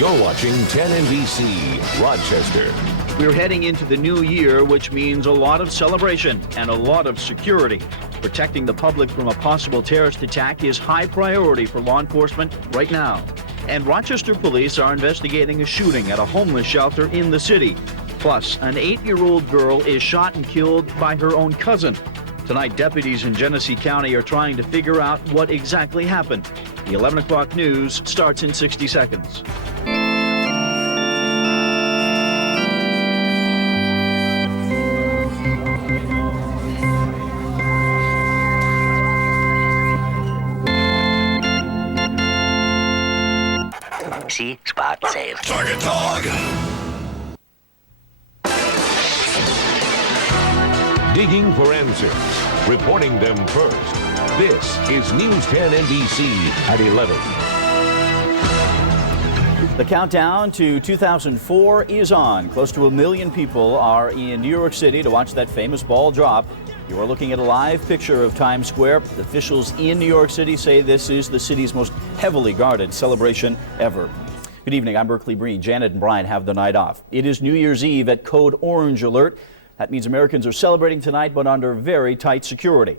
You're watching 10 NBC, Rochester. We're heading into the new year, which means a lot of celebration and a lot of security. Protecting the public from a possible terrorist attack is high priority for law enforcement right now. And Rochester police are investigating a shooting at a homeless shelter in the city. Plus, an 8-year-old girl is shot and killed by her own cousin. Tonight, deputies in Genesee County are trying to figure out what exactly happened. The 11 o'clock news starts in 60 seconds. See, spot, save. Target dog. Digging for answers, reporting them first. This is News 10 NBC at 11. The countdown to 2004 is on. Close to 1 million people are in New York City to watch that famous ball drop. You are looking at a live picture of Times Square. Officials in New York City say this is the city's most heavily guarded celebration ever. Good evening, I'm Berkeley Breen. Janet and Brian have the night off. It is New Year's Eve at Code Orange Alert. That means Americans are celebrating tonight, but under very tight security.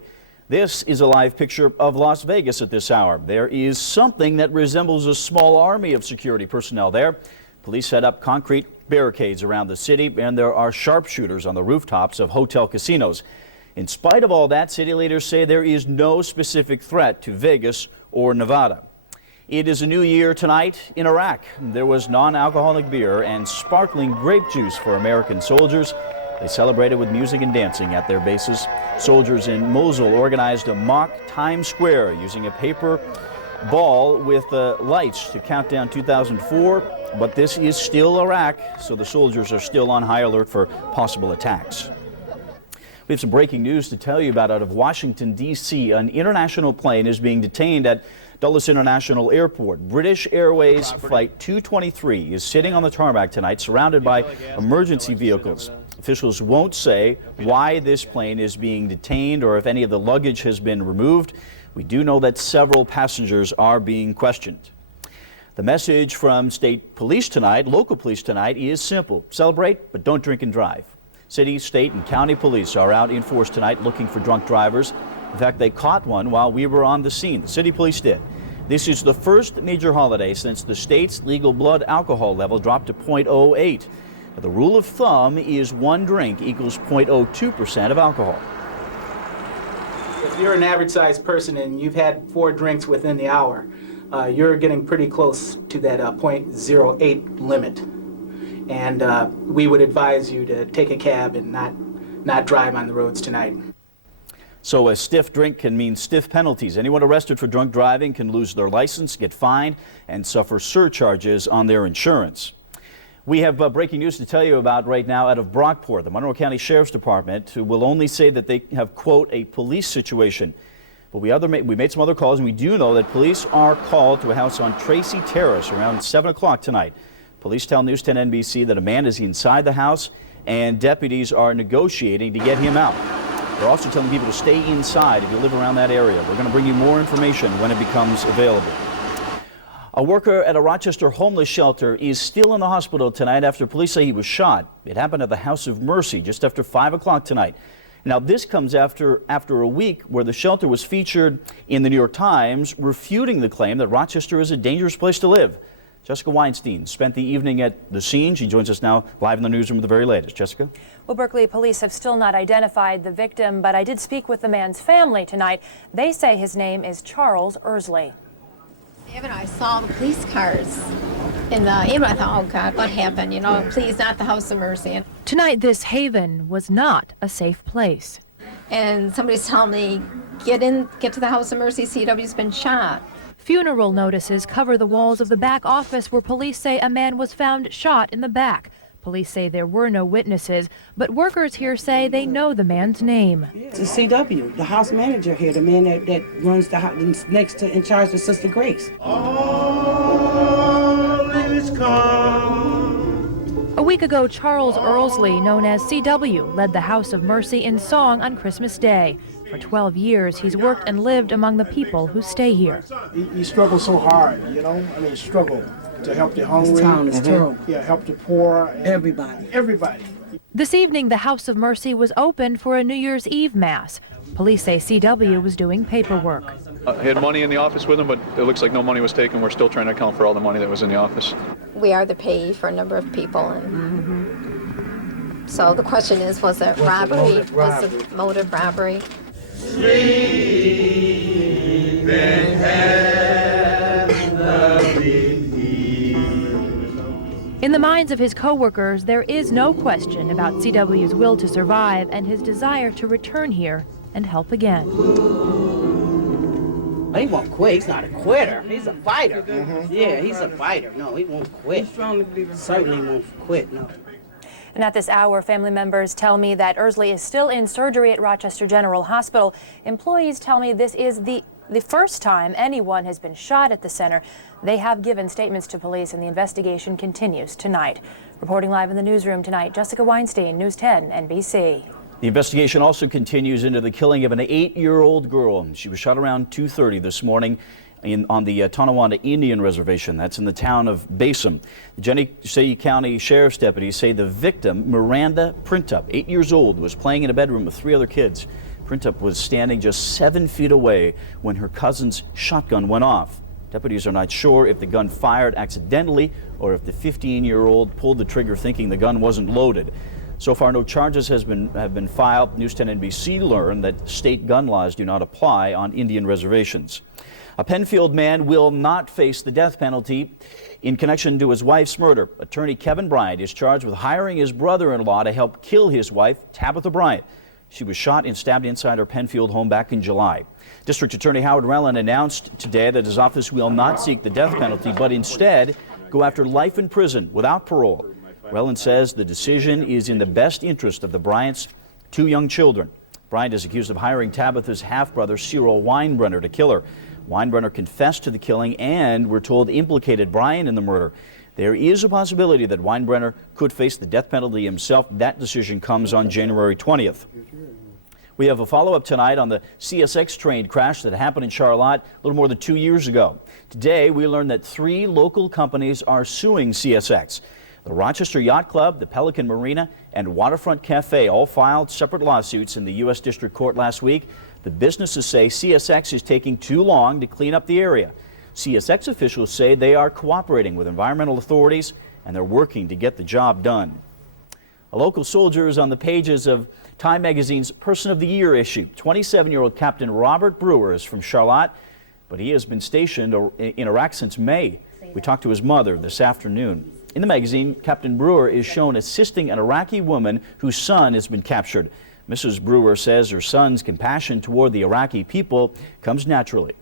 This is a live picture of Las Vegas at this hour. There is something that resembles a small army of security personnel there. Police set up concrete barricades around the city, and there are sharpshooters on the rooftops of hotel casinos. In spite of all that, city leaders say there is no specific threat to Vegas or Nevada. It is a new year tonight in Iraq. There was non-alcoholic beer and sparkling grape juice for American soldiers. They celebrated with music and dancing at their bases. Soldiers in Mosul organized a mock Times Square using a paper ball with lights to count down 2004. But this is still Iraq, so the soldiers are still on high alert for possible attacks. We have some breaking news to tell you about out of Washington, D.C. An international plane is being detained at Dulles International Airport. British Airways Flight 223 is sitting on the tarmac tonight, surrounded by emergency vehicles. Officials won't say why this plane is being detained or if any of the luggage has been removed. We do know that several passengers are being questioned. The message from state police tonight, local police tonight, is simple. Celebrate, but don't drink and drive. City, state, and county police are out in force tonight looking for drunk drivers. In fact, they caught one while we were on the scene. The city police did. This is the first major holiday since the state's legal blood alcohol level dropped to 0.08. The rule of thumb is 1 drink equals 0.02% of alcohol. If you're an average-sized person and you've had 4 drinks within the hour, you're getting pretty close to that 0.08 limit. And we would advise you to take a cab and not drive on the roads tonight. So a stiff drink can mean stiff penalties. Anyone arrested for drunk driving can lose their license, get fined, and suffer surcharges on their insurance. We have breaking news to tell you about right now out of Brockport. The Monroe County Sheriff's Department will only say that they have, quote, a police situation. But we made some other calls, and we do know that police are called to a house on Tracy Terrace around 7 o'clock tonight. Police tell News 10 NBC that a man is inside the house, and deputies are negotiating to get him out. They're also telling people to stay inside if you live around that area. We're going to bring you more information when it becomes available. A worker at a Rochester homeless shelter is still in the hospital tonight after police say he was shot. It happened at the House of Mercy just after 5 o'clock tonight. Now, this comes after a week where the shelter was featured in the New York Times, refuting the claim that Rochester is a dangerous place to live. Jessica Weinstein spent the evening at the scene. She joins us now live in the newsroom with the very latest. Jessica? Well, Berkeley police have still not identified the victim, but I did speak with the man's family tonight. They say his name is Charles Ursley. I saw the police cars in the air. I thought, oh God, what happened? You know, please, not the House of Mercy. Tonight, this haven was not a safe place. And somebody's telling me, get to the House of Mercy. CW's been shot. Funeral notices cover the walls of the back office where police say a man was found shot in the back. Police say there were no witnesses, but workers here say they know the man's name. It's a CW, the house manager here, the man that runs the house, next to, in charge of Sister Grace. All is calm. A week ago, Charles Ursley, known as CW, led the House of Mercy in song on Christmas Day. For 12 years, he's worked and lived among the people who stay here. You struggle so hard, you know? I mean, struggle. to help the hungry. This town is terrible. Yeah, help the poor. And everybody. This evening, the House of Mercy was open for a New Year's Eve Mass. Police say CW was doing paperwork. I had money in the office with him, but it looks like no money was taken. We're still trying to account for all the money that was in the office. We are the payee for a number of people, and so the question is, was it robbery? Was it motive robbery? In the minds of his co-workers, there is no question about CW's will to survive and his desire to return here and help again. He won't quit. He's not a quitter. He's a fighter. Yeah, he's a fighter. No, he won't quit. Certainly won't quit, no. And at this hour, family members tell me that Ersley is still in surgery at Rochester General Hospital. Employees tell me this is the first time anyone has been shot at the center. They have given statements to police, and the investigation continues tonight. Reporting live in the newsroom tonight, Jessica Weinstein, News 10 NBC. The investigation also continues into the killing of an 8-year-old girl. She was shot around 2:30 this morning on the Tonawanda Indian Reservation. That's in the town of Basin. The Genesee County Sheriff's deputies say the victim, Miranda Printup, 8 years old, was playing in a bedroom with 3 other kids. Printup was standing just 7 feet away when her cousin's shotgun went off. Deputies are not sure if the gun fired accidentally or if the 15-year-old pulled the trigger thinking the gun wasn't loaded. So far, no charges have been filed. News 10 NBC learned that state gun laws do not apply on Indian reservations. A Penfield man will not face the death penalty in connection to his wife's murder. Attorney Kevin Bryant is charged with hiring his brother-in-law to help kill his wife, Tabitha Bryant. She was shot and stabbed inside her Penfield home back in July. District Attorney Howard Relin announced today that his office will not seek the death penalty, but instead go after life in prison without parole. Relin says the decision is in the best interest of the Bryants' 2 young children. Bryant is accused of hiring Tabitha's half-brother, Cyril Weinbrenner, to kill her. Weinbrenner confessed to the killing and, we're told, implicated Bryant in the murder. There is a possibility that Weinbrenner could face the death penalty himself. That decision comes on January 20th. We have a follow-up tonight on the CSX train crash that happened in Charlotte a little more than 2 years ago. Today, we learned that 3 local companies are suing CSX. The Rochester Yacht Club, the Pelican Marina, and Waterfront Cafe all filed separate lawsuits in the U.S. District Court last week. The businesses say CSX is taking too long to clean up the area. CSX officials say they are cooperating with environmental authorities and they're working to get the job done. A local soldier is on the pages of Time Magazine's Person of the Year issue. 27-year-old Captain Robert Brewer is from Charlotte, but he has been stationed in Iraq since May. We talked to his mother this afternoon. In the magazine, Captain Brewer is shown assisting an Iraqi woman whose son has been captured. Mrs. Brewer says her son's compassion toward the Iraqi people comes naturally.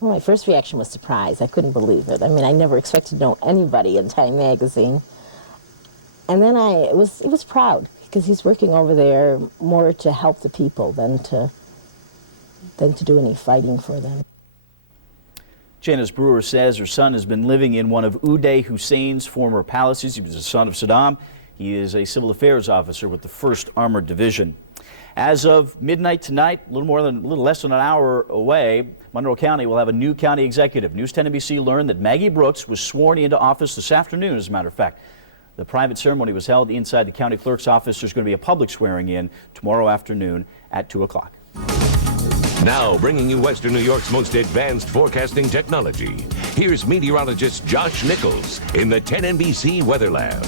Well, my first reaction was surprise. I couldn't believe it. I mean, I never expected to know anybody in Time Magazine. And then it was proud, because he's working over there more to help the people than to do any fighting for them. Janice Brewer says her son has been living in one of Uday Hussein's former palaces. He was the son of Saddam. He is a civil affairs officer with the 1st Armored Division. As of midnight tonight, a little less than an hour away, Monroe County will have a new county executive. News 10 NBC learned that Maggie Brooks was sworn into office this afternoon, as a matter of fact. The private ceremony was held inside the county clerk's office. There's going to be a public swearing in tomorrow afternoon at 2 o'clock. Now bringing you Western New York's most advanced forecasting technology. Here's meteorologist Josh Nichols in the 10 NBC Weather Lab.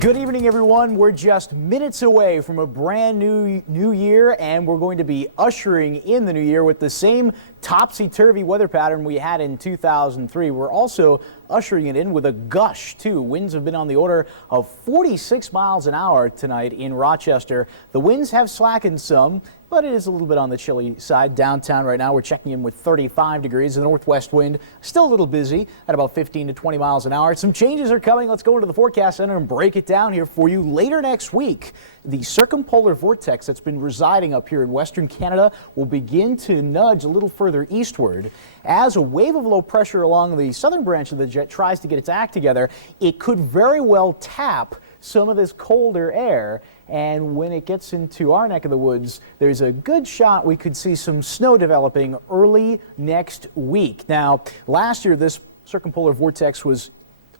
Good evening, everyone. We're just minutes away from a brand new year, and we're going to be ushering in the new year with the same topsy-turvy weather pattern we had in 2003. We're also ushering it in with a gush, too. Winds have been on the order of 46 miles an hour tonight in Rochester. The winds have slackened some, but it is a little bit on the chilly side. Downtown right now, we're checking in with 35 degrees. The northwest wind still a little busy at about 15 to 20 miles an hour. Some changes are coming. Let's go into the forecast center and break it down here for you. Later next week, the circumpolar vortex that's been residing up here in western Canada will begin to nudge a little further eastward. As a wave of low pressure along the southern branch of the jet tries to get its act together, it could very well tap some of this colder air. And when it gets into our neck of the woods, there's a good shot we could see some snow developing early next week. Now, last year, this circumpolar vortex was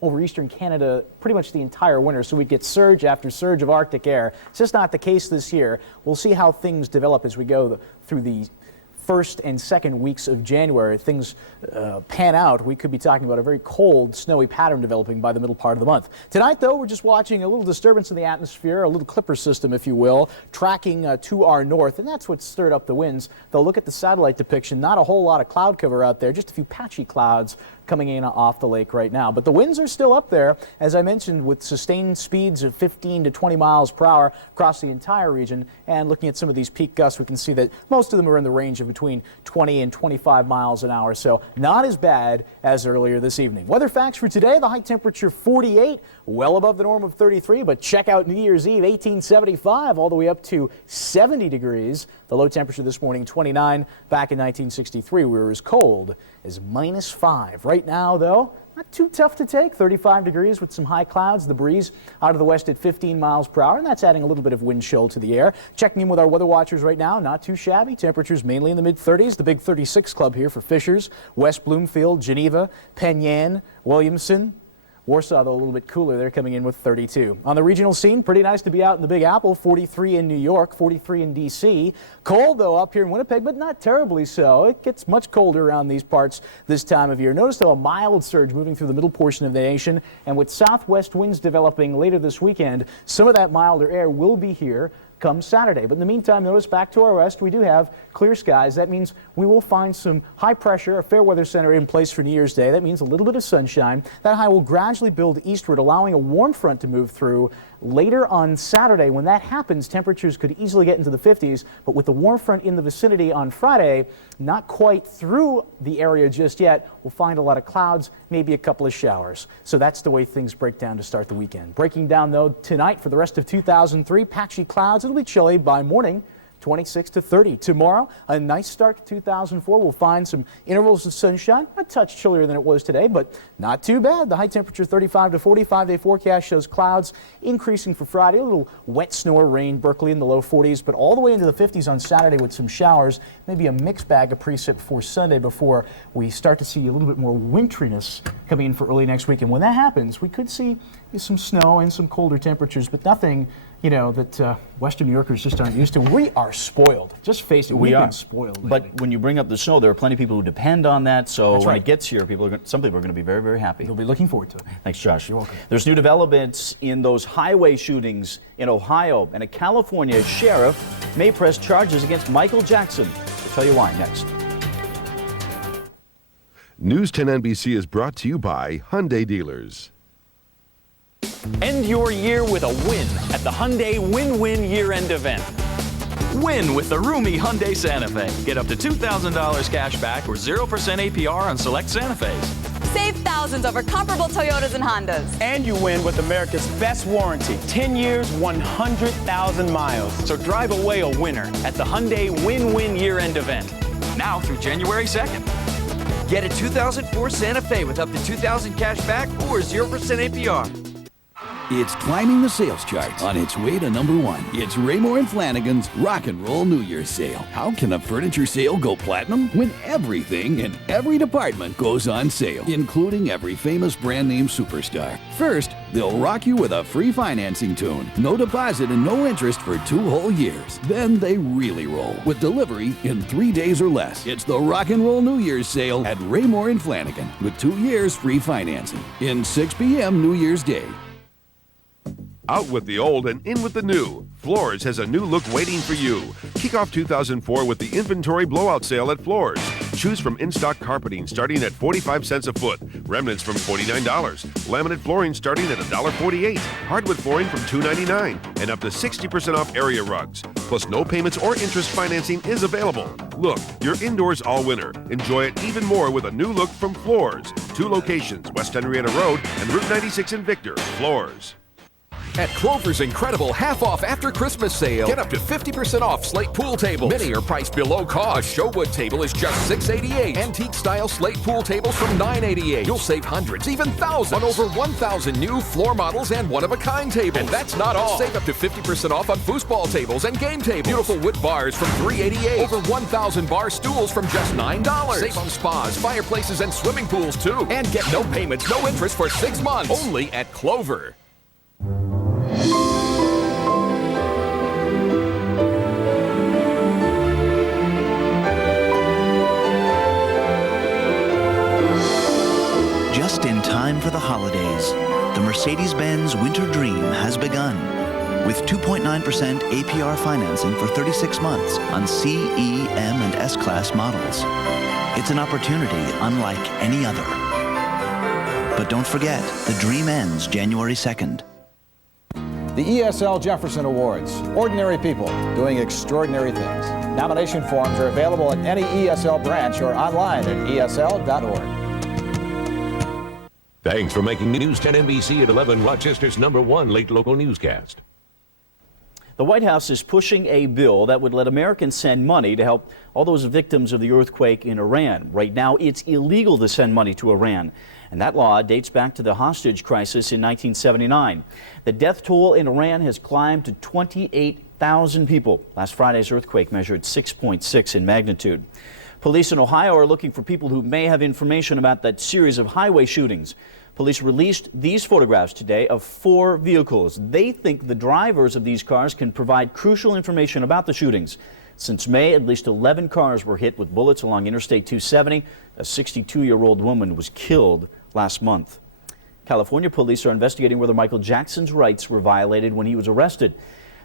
over eastern Canada pretty much the entire winter, so we'd get surge after surge of Arctic air. It's just not the case this year. We'll see how things develop as we go through the first and second weeks of January. If things pan out, we could be talking about a very cold, snowy pattern developing by the middle part of the month. Tonight, though, we're just watching a little disturbance in the atmosphere, a little clipper system, if you will, tracking to our north, and that's what stirred up the winds. Though, look at the satellite depiction, not a whole lot of cloud cover out there, just a few patchy clouds coming in off the lake right now. But the winds are still up there, as I mentioned, with sustained speeds of 15 to 20 miles per hour across the entire region. And looking at some of these peak gusts, we can see that most of them are in the range of between 20 and 25 miles an hour. So not as bad as earlier this evening. Weather facts for today: the high temperature 48, well above the norm of 33. But check out New Year's Eve, 1875, all the way up to 70 degrees. The low temperature this morning, 29. Back in 1963, we were as cold as -5. Right now, though, not too tough to take. 35 degrees with some high clouds. The breeze out of the west at 15 miles per hour, and that's adding a little bit of wind chill to the air. Checking in with our weather watchers right now, not too shabby. Temperatures mainly in the mid-30s. The Big 36 Club here for Fishers, West Bloomfield, Geneva, Penn Yan, Williamson. Warsaw, though, a little bit cooler. They're coming in with 32. On the regional scene, pretty nice to be out in the Big Apple. 43 in New York, 43 in D.C. Cold, though, up here in Winnipeg, but not terribly so. It gets much colder around these parts this time of year. Notice, though, a mild surge moving through the middle portion of the nation. And with southwest winds developing later this weekend, some of that milder air will be here come Saturday. But in the meantime, notice back to our west, we do have clear skies. That means we will find some high pressure, a fair weather center in place for New Year's Day. That means a little bit of sunshine. That high will gradually build eastward, allowing a warm front to move through later on Saturday. When that happens, temperatures could easily get into the 50s, but with the warm front in the vicinity on Friday, not quite through the area just yet, we'll find a lot of clouds, maybe a couple of showers. So that's the way things break down to start the weekend. Breaking down, though, tonight for the rest of 2003, patchy clouds. It'll be chilly by morning. 26 to 30. Tomorrow, a nice start to 2004. We'll find some intervals of sunshine, a touch chillier than it was today, but not too bad. The high temperature 35 to 45. Day forecast shows clouds increasing for Friday. A little wet snow or rain, Berkeley in the low 40s, but all the way into the 50s on Saturday with some showers. Maybe a mixed bag of precip for Sunday before we start to see a little bit more winteriness coming in for early next week. And when that happens, we could see some snow and some colder temperatures, but nothing, you know, that Western New Yorkers just aren't used to. We are spoiled. Just face it, we've been spoiled lately. But when you bring up the snow, there are plenty of people who depend on that. So That's when right. it gets here, some people are going to be very, very happy. They'll be looking forward to it. Thanks, Josh. You're welcome. There's new developments in those highway shootings in Ohio, and a California sheriff may press charges against Michael Jackson. We'll tell you why next. News 10 NBC is brought to you by Hyundai Dealers. End your year with a win at the Hyundai Win-Win Year-End Event. Win with the roomy Hyundai Santa Fe. Get up to $2,000 cash back or 0% APR on select Santa Fe's. Save thousands over comparable Toyotas and Hondas. And you win with America's best warranty. 10 years, 100,000 miles. So drive away a winner at the Hyundai Win-Win Year-End Event. Now through January 2nd. Get a 2004 Santa Fe with up to $2,000 cash back or 0% APR. It's climbing the sales charts on its way to #1. It's Raymore and Flanagan's Rock and Roll New Year's Sale. How can a furniture sale go platinum when everything in every department goes on sale, including every famous brand name superstar? First, they'll rock you with a free financing tune, no deposit and no interest for 2 whole years. Then they really roll with delivery in 3 days or less. It's the Rock and Roll New Year's Sale at Raymore and Flanagan with 2 years free financing in 6 p.m. New Year's Day. Out with the old and in with the new. Floors has a new look waiting for you. Kick off 2004 with the inventory blowout sale at Floors. Choose from in-stock carpeting starting at 45 cents a foot. Remnants from $49. Laminate flooring starting at $1.48. Hardwood flooring from $2.99. And up to 60% off area rugs. Plus no payments or interest financing is available. Look, you're indoors all winter. Enjoy it even more with a new look from Floors. 2 locations, West Henrietta Road and Route 96 in Victor. Floors. At Clover's incredible half-off after Christmas sale, get up to 50% off slate pool tables. Many are priced below cost. A Showwood table is just $6.88. Antique-style slate pool tables from $9.88. You'll save hundreds, even thousands, on over 1,000 new floor models and one-of-a-kind tables. And that's not all. Save up to 50% off on foosball tables and game tables. Beautiful wood bars from $3.88. Over 1,000 bar stools from just $9. Save on spas, fireplaces, and swimming pools, too. And get no payments, no interest for 6 months. Only at Clover. Just in time for the holidays, the Mercedes-Benz Winter Dream has begun with 2.9% APR financing for 36 months on C, E, M, and S-Class models. It's an opportunity unlike any other. But don't forget, the dream ends January 2nd. The ESL Jefferson Awards. Ordinary people doing extraordinary things. Nomination forms are available at any ESL branch or online at esl.org. Thanks for making News 10 NBC at 11 Rochester's #1 late local newscast. The White House is pushing a bill that would let Americans send money to help all those victims of the earthquake in Iran. Right now, it's illegal to send money to Iran, and that law dates back to the hostage crisis in 1979. The death toll in Iran has climbed to 28,000 people. Last Friday's earthquake measured 6.6 in magnitude. Police in Ohio are looking for people who may have information about that series of highway shootings. Police released these photographs today of 4 vehicles. They think the drivers of these cars can provide crucial information about the shootings. Since May, at least 11 cars were hit with bullets along Interstate 270. A 62-year-old woman was killed last month. California police are investigating whether Michael Jackson's rights were violated when he was arrested.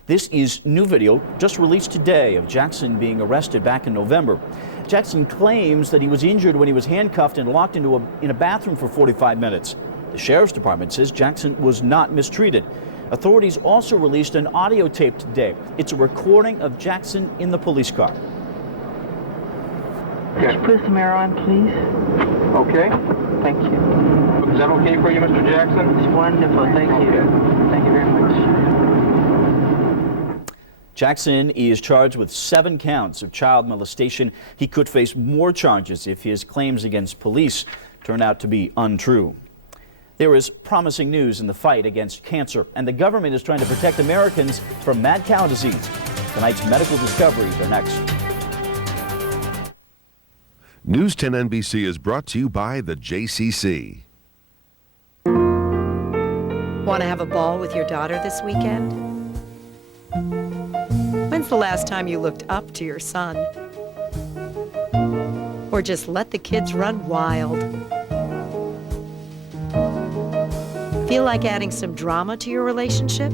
This is new video just released today of Jackson being arrested back in November. Jackson claims that he was injured when he was handcuffed and locked in a bathroom for 45 minutes. The sheriff's department says Jackson was not mistreated. Authorities also released an audio tape today. It's a recording of Jackson in the police car. Just put some air on, please. Okay. Thank you. Is that okay for you, Mr. Jackson? It's wonderful. Thank you. Thank you very much. Jackson is charged with 7 counts of child molestation. He could face more charges if his claims against police turn out to be untrue. There is promising news in the fight against cancer, and the government is trying to protect Americans from mad cow disease. Tonight's medical discoveries are next. News 10 NBC is brought to you by the JCC. Want to have a ball with your daughter this weekend? When's the last time you looked up to your son? Or just let the kids run wild? Feel like adding some drama to your relationship?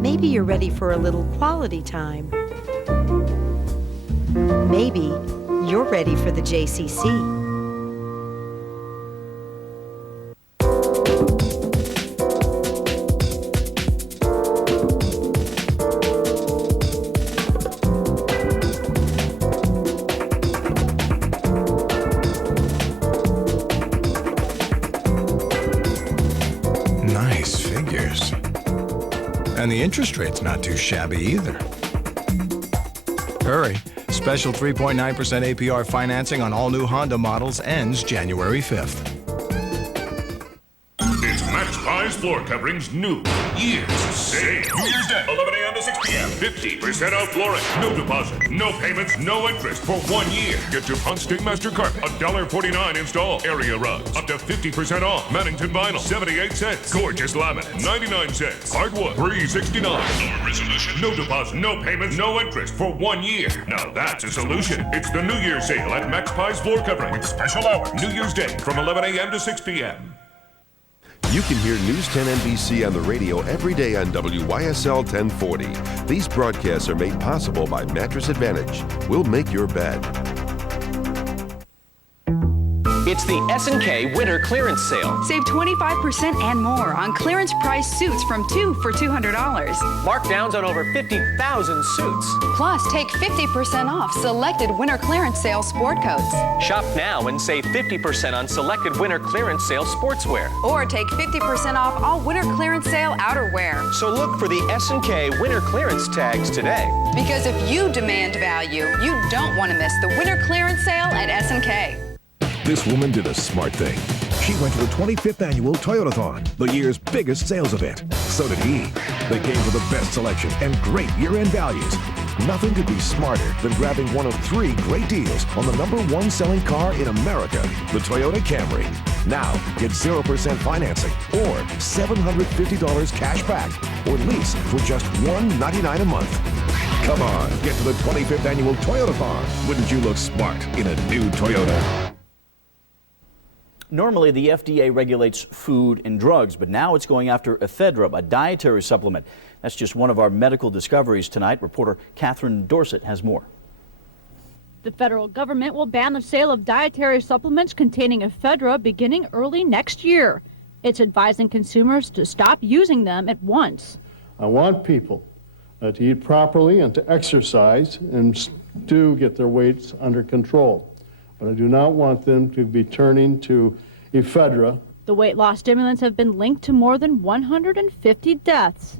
Maybe you're ready for a little quality time. Maybe you're ready for the JCC. Nice figures. And the interest rate's not too shabby either. Hurry. Special 3.9% APR financing on all new Honda models ends January 5th. It's Max Pies Floor Coverings New Year's Sale. New Year's Day, 11 a.m. to 6 p.m. 50% off flooring. No deposit, no payments, no interest for 1 year. Get your Punch Stickmaster carpet, $1.49 install. Area rugs, up to 50% off. Mannington vinyl, 78 cents. Gorgeous laminate, 99 cents. Hardwood, $3.69. No resolution, no deposit, no payments, no interest for 1 year. Now that's a solution. It's the New Year's Sale at Max Pies Floor Covering with special hours. New Year's Day from 11 a.m. to 6 p.m. You can hear News 10 NBC on the radio every day on WYSL 1040. These broadcasts are made possible by Mattress Advantage. We'll make your bed. It's the S&K Winter Clearance Sale. Save 25% and more on clearance price suits from 2 for $200. Markdowns on over 50,000 suits. Plus, take 50% off selected winter clearance sale sport coats. Shop now and save 50% on selected winter clearance sale sportswear. Or take 50% off all winter clearance sale outerwear. So look for the S&K Winter Clearance tags today. Because if you demand value, you don't want to miss the winter clearance sale at S&K. This woman did a smart thing. She went to the 25th annual Toyotathon, the year's biggest sales event. So did he. They came for the best selection and great year-end values. Nothing could be smarter than grabbing one of 3 great deals on the #1 selling car in America, the Toyota Camry. Now, get 0% financing or $750 cash back or lease for just $199 a month. Come on, get to the 25th annual Toyotathon. Wouldn't you look smart in a new Toyota? Normally, the FDA regulates food and drugs, but now it's going after ephedra, a dietary supplement. That's just one of our medical discoveries tonight. Reporter Catherine Dorsett has more. The federal government will ban the sale of dietary supplements containing ephedra beginning early next year. It's advising consumers to stop using them at once. I want people to eat properly and to exercise and do get their weights under control. But I do not want them to be turning to ephedra. The weight loss stimulants have been linked to more than 150 deaths.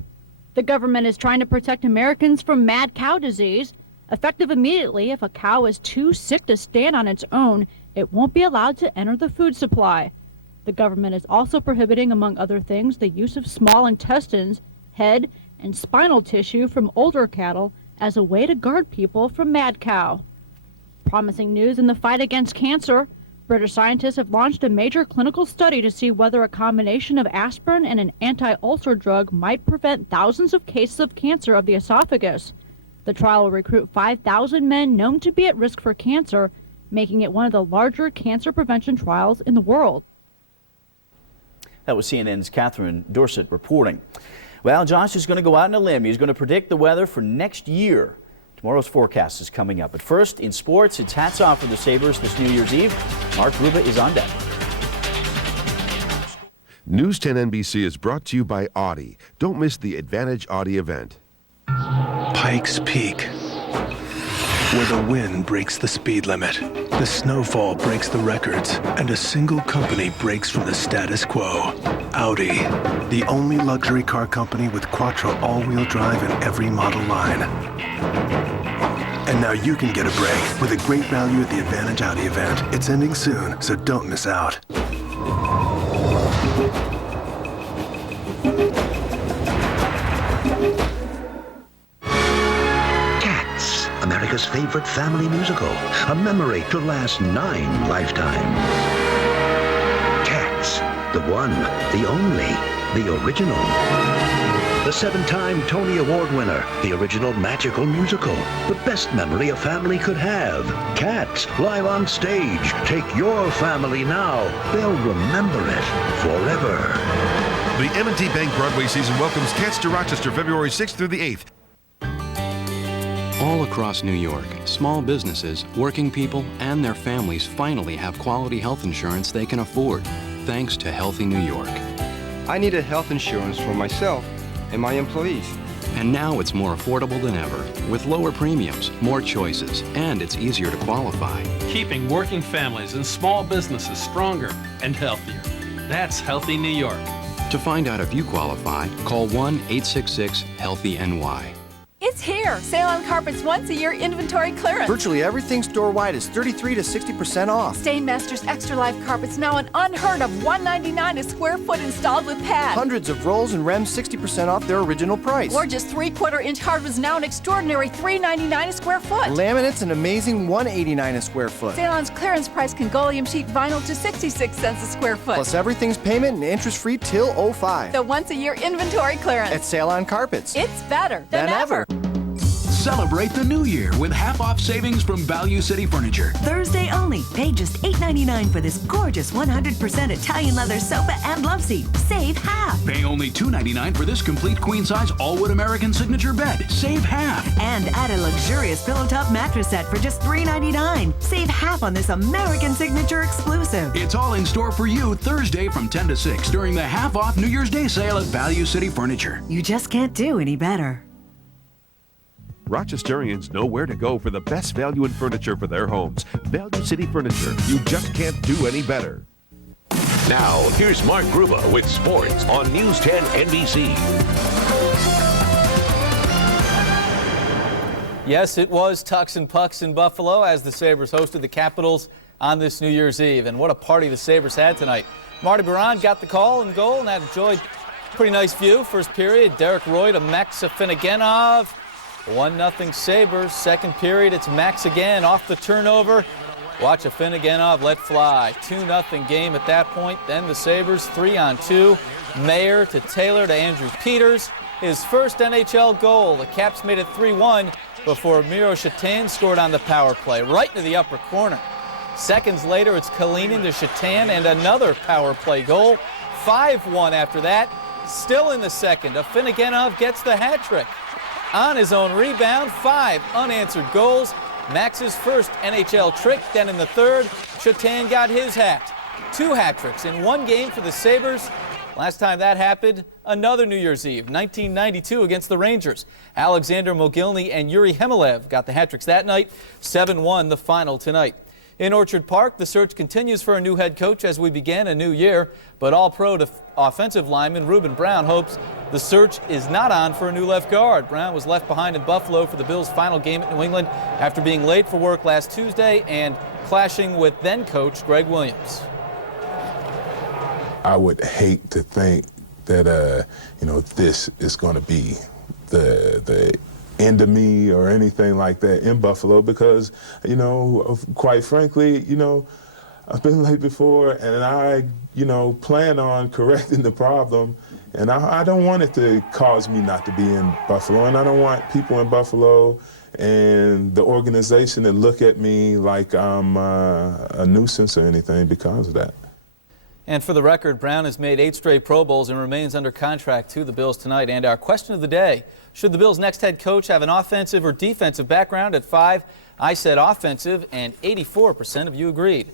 The government is trying to protect Americans from mad cow disease. Effective immediately, if a cow is too sick to stand on its own, it won't be allowed to enter the food supply. The government is also prohibiting, among other things, the use of small intestines, head, and spinal tissue from older cattle as a way to guard people from mad cow. Promising news in the fight against cancer. British scientists have launched a major clinical study to see whether a combination of aspirin and an anti-ulcer drug might prevent thousands of cases of cancer of the esophagus. The trial will recruit 5,000 men known to be at risk for cancer, making it one of the larger cancer prevention trials in the world. That was CNN's Catherine Dorsett reporting. Well, Josh is going to go out on a limb. He's going to predict the weather for next year. Tomorrow's forecast is coming up. But first, in sports, it's hats off for the Sabres this New Year's Eve. Mark Ruba is on deck. News 10 NBC is brought to you by Audi. Don't miss the Advantage Audi event. Pikes Peak, where the wind breaks the speed limit, the snowfall breaks the records, and a single company breaks from the status quo. Audi, the only luxury car company with Quattro all-wheel drive in every model line. And now you can get a break with a great value at the Advantage Audi event. It's ending soon, so don't miss out. Cats, America's favorite family musical. A memory to last 9 lifetimes. Cats, the one, the only, the original. The 7-time Tony Award winner, the original magical musical, the best memory a family could have. Cats, live on stage. Take your family now. They'll remember it forever. The M&T Bank Broadway season welcomes Cats to Rochester February 6th through the 8th. All across New York, small businesses, working people, and their families finally have quality health insurance they can afford, thanks to Healthy New York. I needed health insurance for myself and my employees. And now it's more affordable than ever, with lower premiums, more choices, and it's easier to qualify. Keeping working families and small businesses stronger and healthier. That's Healthy New York. To find out if you qualify, call 1-866-HEALTHY-NY. It's here! Sale on Carpet's once-a-year inventory clearance. Virtually everything store-wide is 33 to 60% off. Stainmaster's Extra Life Carpets now an unheard of $199 a square foot installed with pad. Hundreds of rolls and rems 60% off their original price. Gorgeous 3/4-inch hardwood's now an extraordinary $399 a square foot. Laminate's an amazing $189 a square foot. Salon's clearance price Congolium sheet vinyl to 66 cents a square foot. Plus everything's payment and interest-free till 05. The once-a-year inventory clearance. At Sale on Carpets. It's better than ever. Celebrate the new year with half-off savings from Value City Furniture. Thursday only. Pay just $8.99 for this gorgeous 100% Italian leather sofa and love seat. Save half. Pay only $2.99 for this complete queen-size all-wood American signature bed. Save half. And add a luxurious pillow top mattress set for just $3.99. Save half on this American signature exclusive. expensive. It's all in store for you Thursday from 10 to 6 during the half-off New Year's Day sale at Value City Furniture. You just can't do any better. Rochesterians know where to go for the best value in furniture for their homes. Value City Furniture. You just can't do any better. Now, here's Mark Gruba with sports on News 10 NBC. Yes, it was Tucks and Pucks in Buffalo as the Sabres hosted the Capitals on this New Year's Eve. And what a party the Sabres had tonight. Marty Biron got the call and goal and had enjoyed a pretty nice view. First period, Derek Roy to Max Afinogenov. 1-0 Sabres. Second period, it's Max again off the turnover. Watch Afinogenov let fly. 2-0 game at that point. Then the Sabres 3-on-2. Mayer to Taylor to Andrew Peters. His first NHL goal. The Caps made it 3-1 before Miro Shatan scored on the power play right into the upper corner. Seconds later, it's Kalinin to Shatan and another power play goal. 5-1 after that. Still in the second, Afinogenov gets the hat trick. On his own rebound, 5 unanswered goals. Max's first NHL trick. Then in the third, Shatan got his hat. 2 hat tricks in one game for the Sabres. Last time that happened, another New Year's Eve, 1992 against the Rangers. Alexander Mogilny and Yuri Hemilev got the hat tricks that night. 7-1 the final tonight. In Orchard Park, the search continues for a new head coach as we begin a new year, but All-Pro offensive lineman Reuben Brown hopes the search is not on for a new left guard. Brown was left behind in Buffalo for the Bills' final game at New England after being late for work last Tuesday and clashing with then-coach Greg Williams. I would hate to think that, this is going to be the end of me or anything like that in Buffalo because, quite frankly, I've been late before and I, plan on correcting the problem. And I don't want it to cause me not to be in Buffalo. And I don't want people in Buffalo and the organization to look at me like I'm a nuisance or anything because of that. And for the record, Brown has made 8 straight Pro Bowls and remains under contract to the Bills tonight. And our question of the day, should the Bills' next head coach have an offensive or defensive background? At 5, I said offensive, and 84% of you agreed.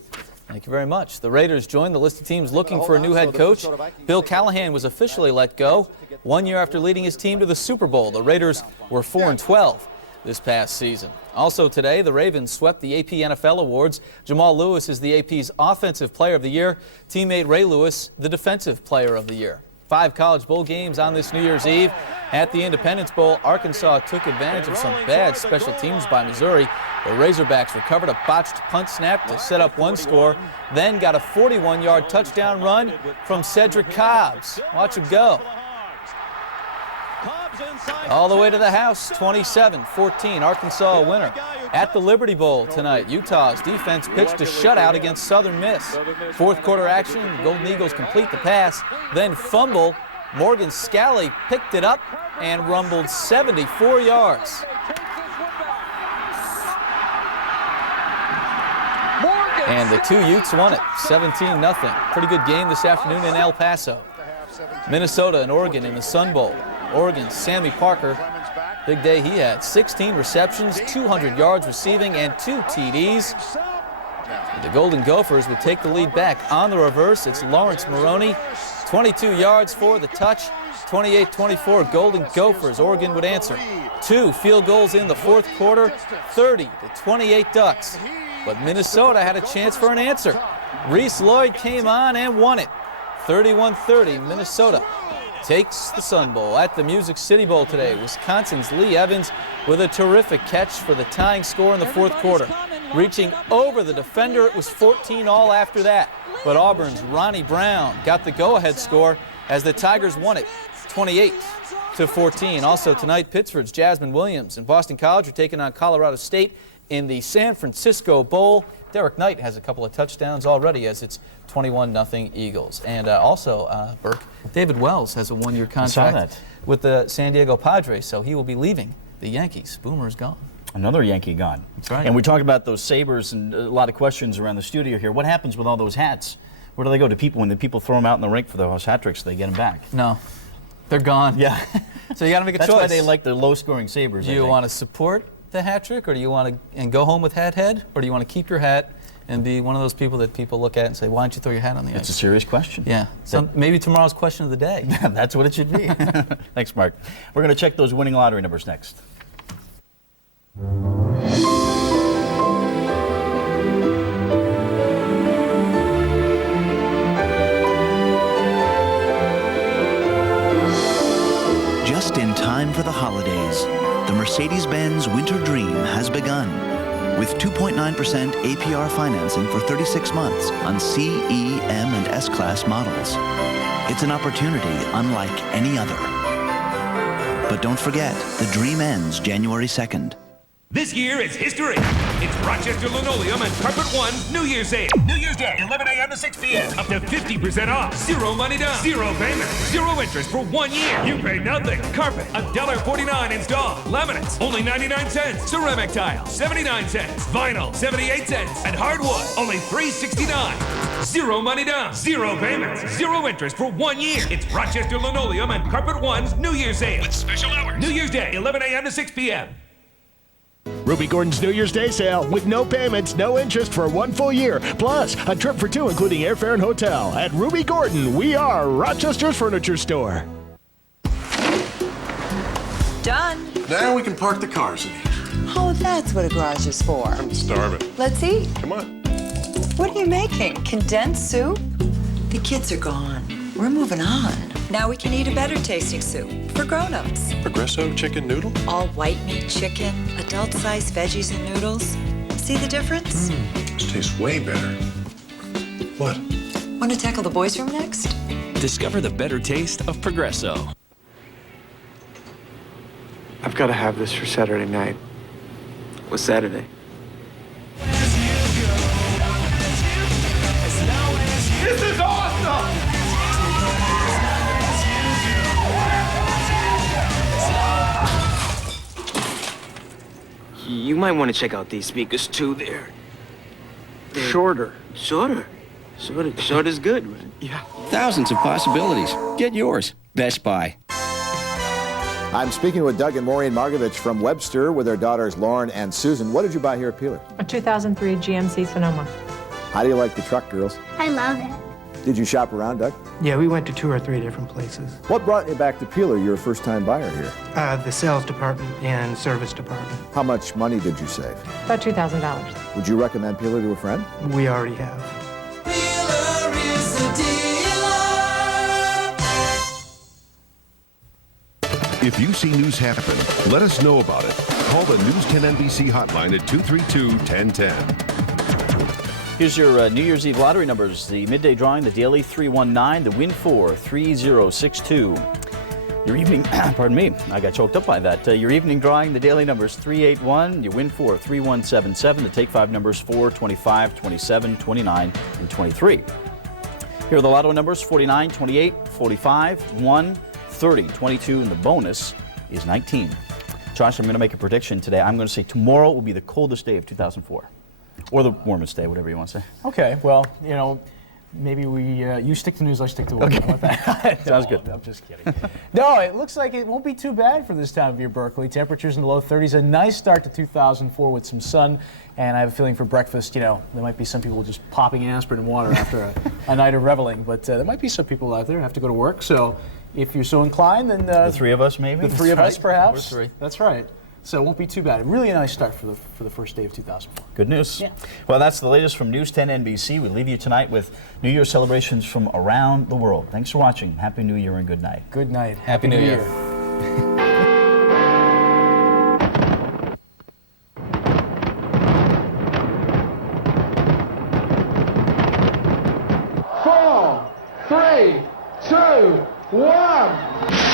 Thank you very much. The Raiders joined the list of teams looking for a new head coach. Bill Callahan was officially let go 1 year after leading his team to the Super Bowl. The Raiders were 4-12 this past season. Also today, the Ravens swept the AP NFL awards. Jamal Lewis is the AP's Offensive Player of the Year. Teammate Ray Lewis, the Defensive Player of the Year. 5 college bowl games on this New Year's Eve. At the Independence Bowl, Arkansas took advantage of some bad special teams by Missouri. The Razorbacks recovered a botched punt snap to set up one score, then got a 41-yard touchdown run from Cedric Cobbs. Watch him go. All the way to the house, 27-14, Arkansas a winner. At the Liberty Bowl tonight, Utah's defense pitched a shutout against Southern Miss. Fourth quarter action, Golden Eagles complete the pass, then fumble. Morgan Scalley picked it up and rumbled 74 yards. And the 2 Utes won it, 17-0. Pretty good game this afternoon in El Paso. Minnesota and Oregon in the Sun Bowl. Oregon's Sammy Parker, big day he had. 16 receptions, 200 yards receiving, and 2 TDs. The Golden Gophers would take the lead back. On the reverse, it's Lawrence Maroney, 22 yards for the touch. 28-24, Golden Gophers. Oregon would answer. 2 field goals in the fourth quarter, 30-28 Ducks. But Minnesota had a chance for an answer. Reese Lloyd came on and won it. 31-30, Minnesota takes the Sun Bowl. At the Music City Bowl today, Wisconsin's Lee Evans with a terrific catch for the tying score in the fourth quarter. Reaching over the defender, it was 14 all after that. But Auburn's Ronnie Brown got the go-ahead score as the Tigers won it 28-14. Also tonight, Pittsburgh's Jasmine Williams and Boston College are taking on Colorado State in the San Francisco Bowl. Derek Knight has a couple of touchdowns already as it's 21-0 Eagles. And also, Burke, David Wells has a 1-year contract with the San Diego Padres, so he will be leaving the Yankees. Boomer's gone. Another Yankee gone. That's right. And we talked about those Sabres and a lot of questions around the studio here. What happens with all those hats? Where do they go to people when the people throw them out in the rink for those hat tricks? They get them back. No, they're gone. Yeah. So you got to make a choice. That's why they like the low-scoring Sabres. Do you want to support the hat trick, or do you want to go home with hat head, or do you want to keep your hat and be one of those people that people look at and say, why don't you throw your hat on the ice? It's a serious question. Yeah. So maybe tomorrow's question of the day. That's what it should be. Thanks, Mark. We're going to check those winning lottery numbers next. Just in time for the holidays, the Mercedes-Benz Winter Dream has begun with 2.9% APR financing for 36 months on C, E, M, and S-Class models. It's an opportunity unlike any other. But don't forget, the dream ends January 2nd. This year is history. It's Rochester Linoleum and Carpet One's New Year's Sale. New Year's Day, 11 a.m. to 6 p.m. Up to 50% off. Zero money down. Zero payment. Zero interest for 1 year. You pay nothing. Carpet, $1.49 install. Laminates, only 99 cents. Ceramic tile, 79 cents. Vinyl, 78 cents. And hardwood, only $3.69. Zero money down. Zero payments. Zero interest for 1 year. It's Rochester Linoleum and Carpet One's New Year's Sale. With special hours. New Year's Day, 11 a.m. to 6 p.m. Ruby Gordon's New Year's Day sale with no payments, no interest for 1 full year. Plus, a trip for 2 including airfare and hotel. At Ruby Gordon, we are Rochester's furniture store. Done. Now we can park the cars in here. Oh, that's what a garage is for. I'm starving. Let's eat. Come on. What are you making? Condensed soup? The kids are gone. We're moving on. Now we can eat a better tasting soup for grown-ups. Progresso chicken noodle? All white meat chicken, adult-sized veggies and noodles. See the difference? This tastes way better. What? Want to tackle the boys' room next? Discover the better taste of Progresso. I've got to have this for Saturday night. What's Saturday? This is awesome! You might want to check out these speakers too. They're Shorter. Shorter is good, right? Yeah. Thousands of possibilities. Get yours. Best Buy. I'm speaking with Doug and Maureen Margovich from Webster with their daughters Lauren and Susan. What did you buy here at Peeler? A 2003 GMC Sonoma. How do you like the truck, girls? I love it. Did you shop around, Doug? Yeah, we went to 2 or 3 different places. What brought you back to Peeler? You're a first-time buyer here. The sales department and service department. How much money did you save? About $2,000. Would you recommend Peeler to a friend? We already have. If you see news happen, let us know about it. Call the News 10 NBC hotline at 232-1010. Here's your New Year's Eve lottery numbers. The midday drawing, the daily 319, the win 4 3062. Your evening, pardon me, I got choked up by that. Your evening drawing, the daily numbers 381, your win 4 3177, the take 5 numbers 4, 25, 27, 29, and 23. Here are the lotto numbers 49, 28, 45, 1, 30, 22, and the bonus is 19. Josh, I'm going to make a prediction today. I'm going to say tomorrow will be the coldest day of 2004. Or the warmest day, whatever you want to say. Okay, well, you know, maybe you stick to news, I stick to weather. Okay. How about that? Sounds good. I'm just kidding. No, it looks like it won't be too bad for this time of year, Berkeley. Temperatures in the low 30s. A nice start to 2004 with some sun. And I have a feeling for breakfast, you know, there might be some people just popping aspirin and water after a night of reveling. But there might be some people out there who have to go to work. So if you're so inclined, then the 3 of us, maybe? The 3 of us, perhaps. We're 3. That's right. So it won't be too bad. Really a nice start for the first day of 2004. Good news. Yeah. Well, that's the latest from News 10 NBC. We leave you tonight with New Year celebrations from around the world. Thanks for watching. Happy New Year and good night. Good night. Happy New Year. Four, 3, 2, 1.